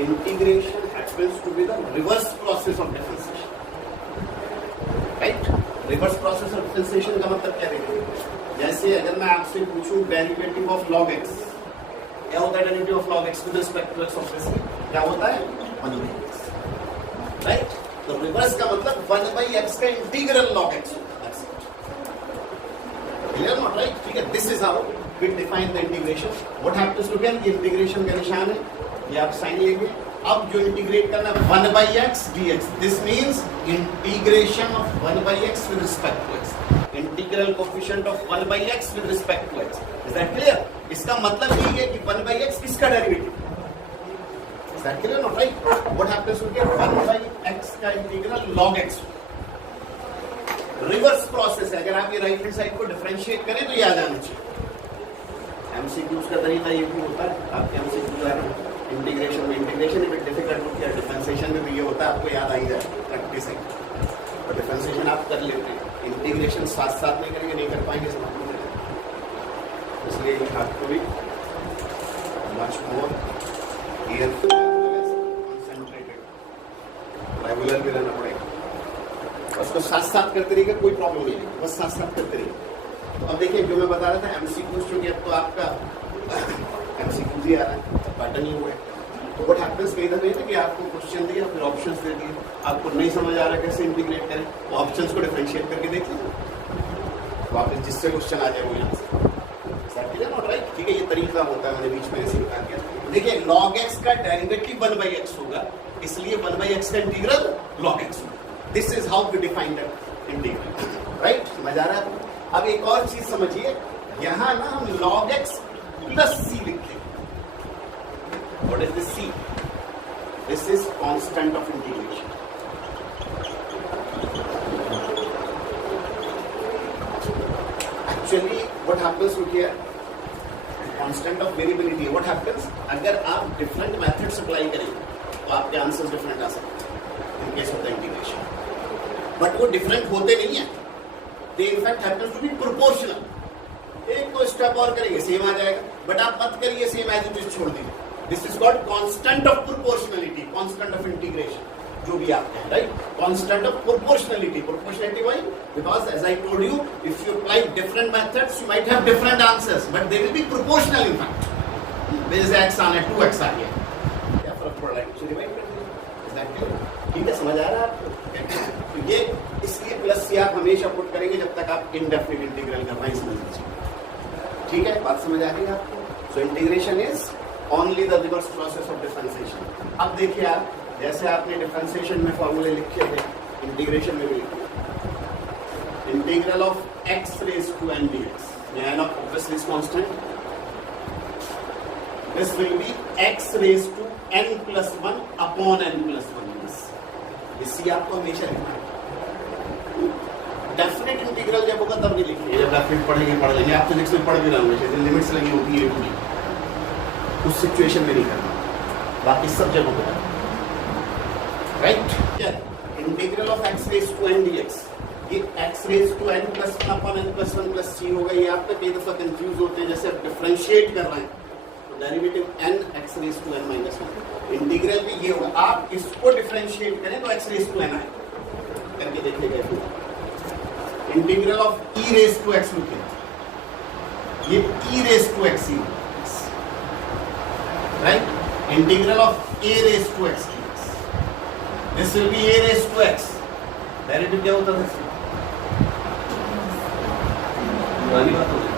integration happens to be the reverse process of differentiation, right? Reverse process of differentiation का मतलब क्या देखिए, जैसे अगर मैं आपसे पूछूं डेरिवेटिव ऑफ log x, क्या होता है derivative of log x with respect to x obviously क्या होता है 1/x, राइट? तो रिवर्स का मतलब 1/x का integral log x, clear not right? ठीक है, this is how we define the integration. What happens to get integration का निशान है, ये आप साइन लेंगे. अब जो इंटीग्रेट करना है 1/x dx, this means integration of 1/x with respect to x, integral coefficient of 1/x with respect to x. Is that clear? इसका मतलब ये है कि 1/x किसका derivative, is that clear not right? What happens to get 1/x का integral log x. Reverse process है, अगर आप ये राइट हैंड साइड को डिफरेंशिएट करें तो ये आ जाना चाहिए. एमसीक्यूज का तरीका ये भी होता है, आपके एमसीक्यूज आ रहे हैं इंटीग्रेशन में, इंटीग्रेशन एक डिफिकल्ट होती है, डिफरेंशिएशन में भी ये होता है, आपको याद आ ही जाए प्रैक्टिस है. और डिफरेंशिएशन आप कर लेते हैं, इंटीग्रेशन साथ साथ नहीं करेंगे, नहीं कर पाएंगे समझ में, इसलिए आपको भी much more careful concentrated regular भी रहना पड़ेगा. उसको साथ साथ करते रहिए, कोई प्रॉब्लम नहीं है, बस साथ साथ करते रहिए. तो अब देखिए जो मैं बता रहा था एमसीक्यूज, क्योंकि अब तो आपका एमसीक्यूज ही आ रहा है, पैटर्न ही हुआ है. तो व्हाट हैपेंस कई दफे ना कि आपको क्वेश्चन दिया, फिर ऑप्शंस दे दिए, आपको नहीं समझ आ रहा कैसे इंटीग्रेट करें, तो ऑप्शंस को डिफरेंशिएट करके देख लीजिए, वापस जिससे क्वेश्चन आ जाए वो यहाँ से. Not right? ठीक है, ये तरीका होता है, मैंने बीच में ऐसे बता दिया. देखिए log x का डेरिवेटिव 1/x होगा, इसलिए 1/x का इंटीग्रल log x होगा. This is how we define the integral, right? समझ आ रहा है? अब एक और चीज समझिए, यहां ना हम log x प्लस c लिखेंगे. What is this c? This is constant of integration. Actually what happens here, constant of variability. What happens अगर आप डिफरेंट मेथड्स अप्लाई करेंगे तो आपके आंसर्स डिफरेंट आ सकते हैं in case of the integration, but वो डिफरेंट होते नहीं है. They in fact happens to be proportional. एक तो स्टेप और करेंगे सेम आ जाएगा, बट आप मत करिए सेम एज इट इज, छोड़ दीजिए. This is called constant of proportionality, constant of integration, जो भी आप कहें, right? Constant of proportionality. Proportionality why? Because as I told you, if you apply different methods you might have different answers, but they will be proportional. In fact जैसे x आना है 2x आ गया, क्या फर्क पड़ रहा है, कुछ डिवाइड कर दीजिए. Is that clear? ठीक है, समझ आ रहा है आपको? तो ये इसलिए प्लस सी आप हमेशा पुट करेंगे जब तक आप इनडेफिनिट इंटीग्रल कर रहे हैं, समझ लीजिए. ठीक है, बात समझ आ रही है आपको? So integration is only the reverse process of differentiation. अब देखिए आप, जैसे आपने डिफरेंशिएशन में फॉर्मूले लिखे थे, इंटीग्रेशन में भी लिखे. Integral of x raised to n dx, n obviously is constant. This will be x raised to n plus 1 upon n plus 1. इसी आपको हमेशा लिखना है. डेफिनेट इंटीग्रल जब होगा तब नहीं लिखिए, जब डेफिनेट पढ़ेंगे पढ़ लेंगे, आप फिजिक्स में पढ़ भी रहे होंगे, लिमिट्स लगी होती है, उस सिचुएशन में नहीं करना, बाकी सब जगह पे right. Integral of x raised to n dx, ये x raised to n plus 1 upon n plus 1 plus c होगा. ये आपका कई दफा कंफ्यूज होते हैं, जैसे आप डिफरेंशिएट कर रहे हैं तो derivative n x raised to n minus 1, integral भी ये होगा. आप इसको डिफरेंशिएट करें तो x raised to n आए, करके देखिएगा. Integral of e raised to x लिखें, ये e raised to x he, right? Integral of a raised to x, this will B a raised to x. Derivative क्या होता था? पुरानी बात हो गई,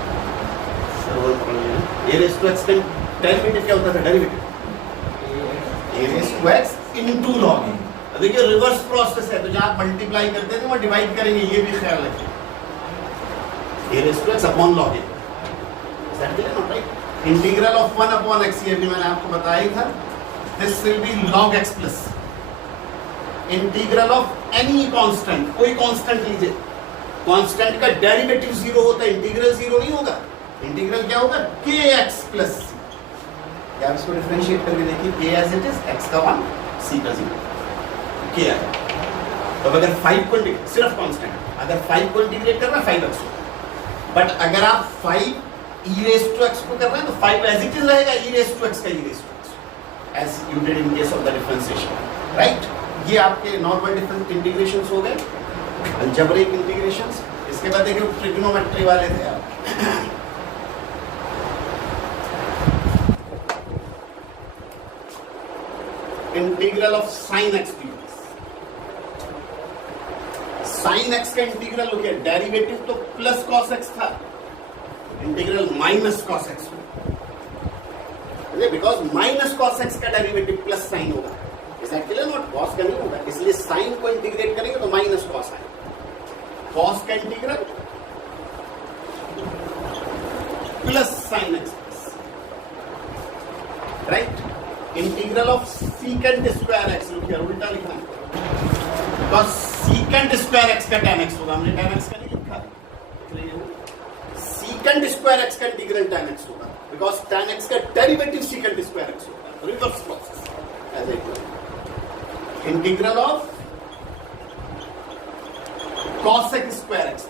सर्वर पकड़ लिया. a raised to x का डेरिवेटिव क्या होता था? Derivative a raised to x into log. देखिए रिवर्स प्रोसेस है, तो जहां आप मल्टीप्लाई करते थे वहां डिवाइड करेंगे, ये भी ख्याल रखिए. a raised to x upon log. Exactly not right? Integral of 1 upon x, ये भी मैंने आपको बताया ही था. This will B log x plus integral of any constant. कोई कांस्टेंट लीजिए, कांस्टेंट का डेरिवेटिव 0 होता है, इंटीग्रल 0 नहीं होगा. इंटीग्रल क्या होगा? kx plus c. आप इसको डिफरेंशिएट करके देखिए, k as it is, x का 1, c का 0, k है. तो अगर 5 को सिर्फ कांस्टेंट, अगर 5 को इंटीग्रेट करना है 5x, बट अगर आप 5 e raised to x को कर रहे हैं तो 5 एज इट इज रहेगा, e raised to x का e raised to x. as you did in case of the differentiation, right? ये आपके नॉर्मल डिफरेंस इंटीग्रेशंस हो गए, अलजेब्रिक इंटीग्रेशंस। इसके बाद देखिए ट्रिग्नोमेट्री वाले थे आप, integral of sine x dx. Sine x का इंटीग्रल हो गया, डेरिवेटिव तो प्लस कॉस एक्स था, integral minus cos x, because minus cos x का डेरिवेटिव प्लस साइन होगा, एक्चुअली नॉट कॉस का नहीं होगा, इसलिए साइन को इंटीग्रेट करेंगे तो माइनस कॉस आएगा। कॉस का integral plus sine x, right. Integral of secant square x, उल्टा लिखना है, बिकॉज सीकेंट स्क्वायर एक्स का tan x होगा, हमने tan x का नहीं लिखा, सीकेंट स्क्वायर एक्स का इंटीग्रल tan x होगा, बिकॉज tan x का डेरिवेटिव सीकेंट स्क्वायर एक्स होगा, reverse process as a integral of cosec square x.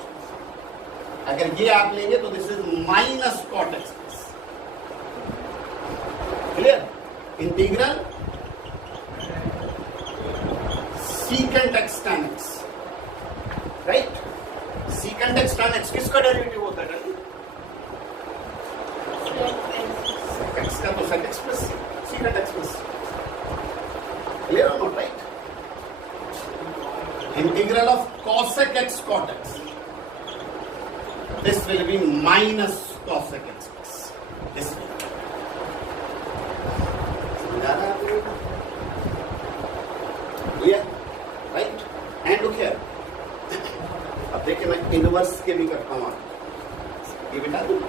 अगर ये आप लेंगे तो this is minus cot x, clear. Integral secant x tan x, right. secant x tan x किसका derivative होता है? x का तो sec x plus secant x plus, clear or not, right. Integral of cosec x cot x, this will be minus cosec x plus this will, समझा रहा है clear, right. And look here, अब देखिए मैं inverse के भी करता हूं, ये बिठा दूं,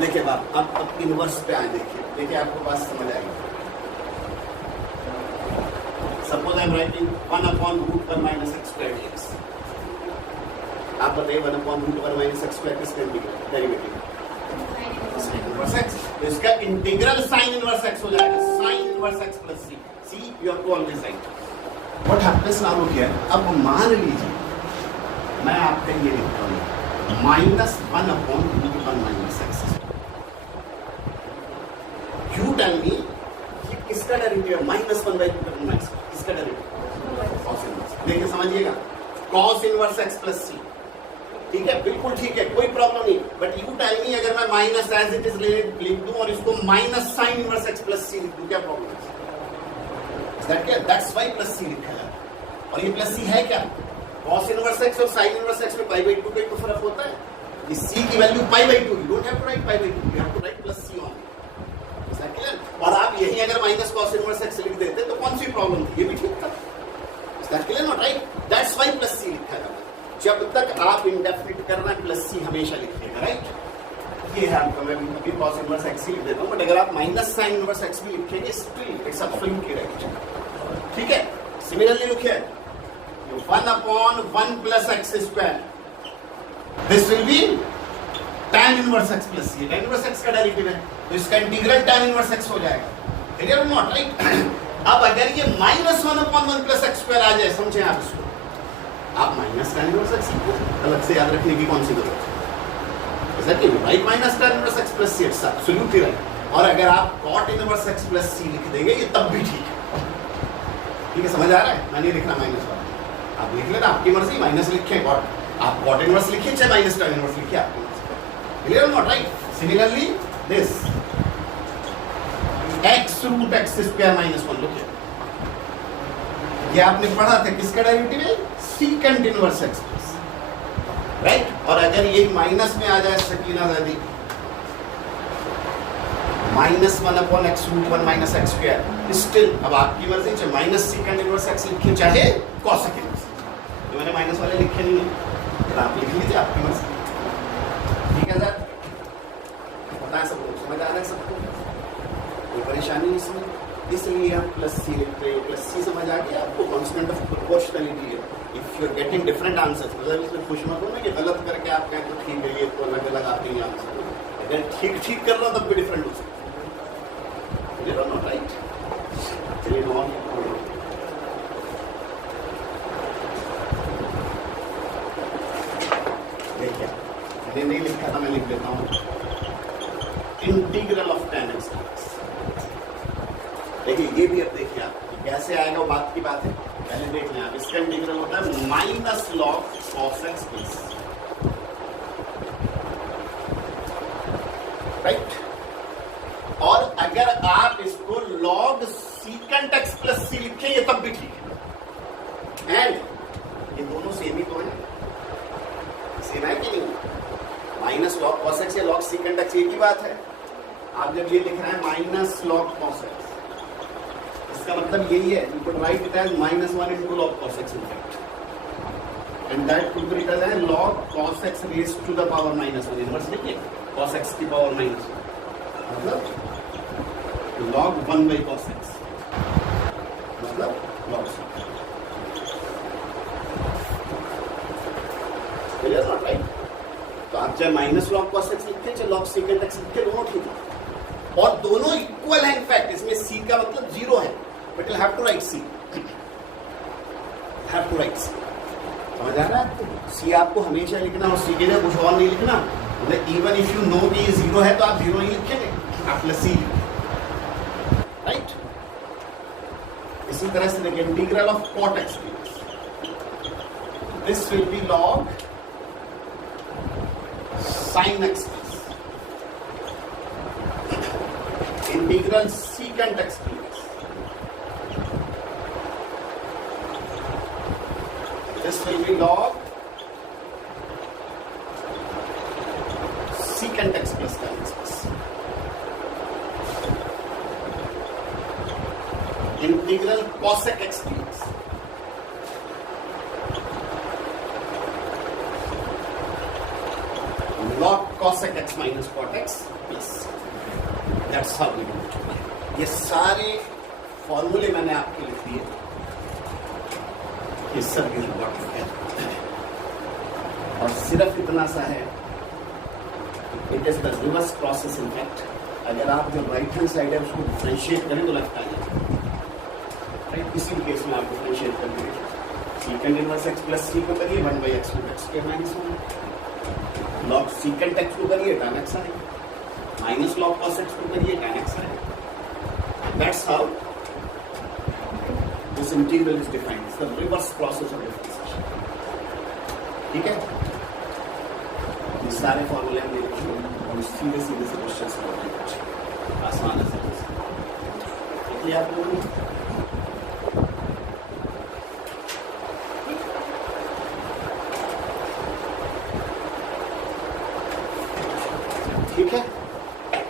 देखिए बात, अब इनवर्स पे आए, देखिए आपको बात समझ आएगी। Suppose I am writing 1/√1 minus x square dx, आप बताइए 1/√1 माइनस एक्स स्क्वायर किसका डेरिवेटिव? इनवर्स एक्स, तो इसका इंटीग्रल साइन इनवर्स एक्स हो जाएगा, sine inverse x plus c, see you have to always write what happens now. Look here, अब मान लीजिए मैं आपका ये लिखता हूं -1/√1 minus x, you tell me ये किसका डेरिवेटिव है? -1/√1 एक्स, किसका डेरिवेटिव? Cos inverse. देखिए समझिएगा, कॉस इनवर्स एक्स प्लस सी, ठीक है, बिल्कुल ठीक है, कोई प्रॉब्लम नहीं, बट यू टेल मी अगर मैं माइनस एज इट इज लिख दूं और इसको minus sine inverse x plus सी लिख दूं, क्या प्रॉब्लम है? दैट्स व्हाई प्लस सी लिखा है, और ये प्लस सी है क्या? कॉस इनवर्स एक्स और साइन इनवर्स एक्स में π/2 का तो फर्क होता है, इस सी की value π/2, you don't have to write π/2, you have to write plus C on, और आप यही अगर माइनस कॉस इनवर्स एक्स लिख देते तो कौन सी प्रॉब्लम थी? ये भी ठीक था, clear not, right. That's why plus C लिखा है, जब तक आप इंडेफिनिट करना प्लस सी हमेशा लिखिएगा, राइट। ये है आपका, मैं अभी कॉस इनवर्स एक्स लिख देता हूं, बट अगर आप माइनस साइन इनवर्स एक्स भी लिखेंगे स्टिल इट्स एब्सोल्युटली राइट, ठीक है। Similarly look here, 1/1 plus x square, this will be tan inverse x plus c, tan inverse x का डेरिवेटिव है, तो इसका इंटीग्रल tan इनवर्स एक्स हो जाएगा, क्लियर और नॉट, राइट। अब अगर ये -1/1 प्लस एक्स स्क्वायर आ जाए, समझे आप इसको, आप माइनस tan इनवर्स एक्स अलग से याद रखने की कौन सी जरूरत है? Exactly right, minus tan inverse x plus c, it's absolutely right. और अगर आप cot इनवर्स एक्स प्लस सी लिख देंगे, ये तब भी ठीक है, ठीक है, समझ आ रहा है? मैं नहीं लिखना माइनस वाला, आप लिख लेना, आपकी मर्जी, माइनस लिखे cot, आप cot इनवर्स लिखिए चाहे माइनस tan इनवर्स लिखिए, आपकी मर्जी, clear not, right. Similarly this x√x square -1, look here, ये आपने पढ़ा था, किसका डेरिवेटिव है? Secant inverse x plus, right. और अगर ये माइनस में आ जाए, सकीना दादी, -1/x√1 - x²। स्टिल अब आपकी मर्जी, चाहे माइनस सीकेंड इनवर्स x लिखे चाहे कॉसेक इनवर्स। तो मैंने माइनस वाले लिखे नहीं है, फिर आप लिख लीजिए, आपकी मर्जी। ठीक है सर, पता है सबको, समझ आ रहा है सबको, कोई परेशानी नहीं इसमें। इसलिए आप प्लस सी लिखते हो, प्लस सी समझ आ गया आपको, कांस्टेंट ऑफ प्रोपोर्शनलिटी है। If you are getting different answers, मतलब इसमें खुश मत हो ना कि गलत करके आप कहें तो ठीक है, ये तो अलग अलग आते हैं आंसर। अगर ठीक कर रहा तब भी डिफरेंट हो सकता है, नॉट राइट। चलिए देखिए, मैंने नहीं लिखा था, मैं लिख देता हूँ। Integral of tan x। देखिए ये भी अब देखिए आप कैसे आएगा, वो बात की बात है, पहले देख लें आप। इसका इंटीग्रल होता है -log cos x plus, right. और अगर आप इसको log secant x प्लस सी लिखें ये तब भी ठीक है। एंड ये दोनों सेम ही तो है, सेम है कि नहीं? -log cos x या log secant x एक ही बात है। आप जब ये लिख रहे हैं -log cos x, इसका मतलब यही है, you could write it as -1 into log cos x in fact, and that could be written as log cos x raised to the power -1। Inverse लिखिए, cos x की पावर -1, मतलब log 1 by cos x, मतलब log c। Clear not right? तो आप चाहे -log cos x लिखते, चाहे log secant x लिखते, दोनों ठीक है और दोनों इक्वल है। इनफैक्ट इसमें c का मतलब 0 है, but you have to write c, have to write c। समझ आ रहा है आपको? c आपको हमेशा लिखना और c के लिए कुछ और नहीं लिखना। मतलब इवन इफ यू नो कि 0 है तो आप 0 नहीं लिखेंगे, आप प्लस c लिखेंगे, राइट। इसी तरह से देखिए, integral of cot x, this will B log sin x, integral secant x plus, this will be log secant x plus tan x plus, integral cosec x dx, log cosec x minus cot x plus। That's how we do it। ये सारे फॉर्मूले मैंने आपके लिख दिए, ये सब ये इम्पोर्टेंट है। और सिर्फ इतना सा है, it is the reverse process. In fact अगर आप जो राइट हैंड साइड है उसको डिफरेंशिएट करें तो लेफ्ट आ जाए, राइट। इसी केस में आप डिफरेंशिएट करेंगे, secant inverse x plus c को करिए 1/x² - log secant x को करिए tan x आएगा, -log cos x को करिए tan x आएगा। That's how this integral is defined. It's the reverse process of differentiation। ठीक है, ये सारे फॉर्मूले हमने लिखे और सीधे सीधे से क्वेश्चन सॉल्व किए, आसान है। इसलिए आप लोग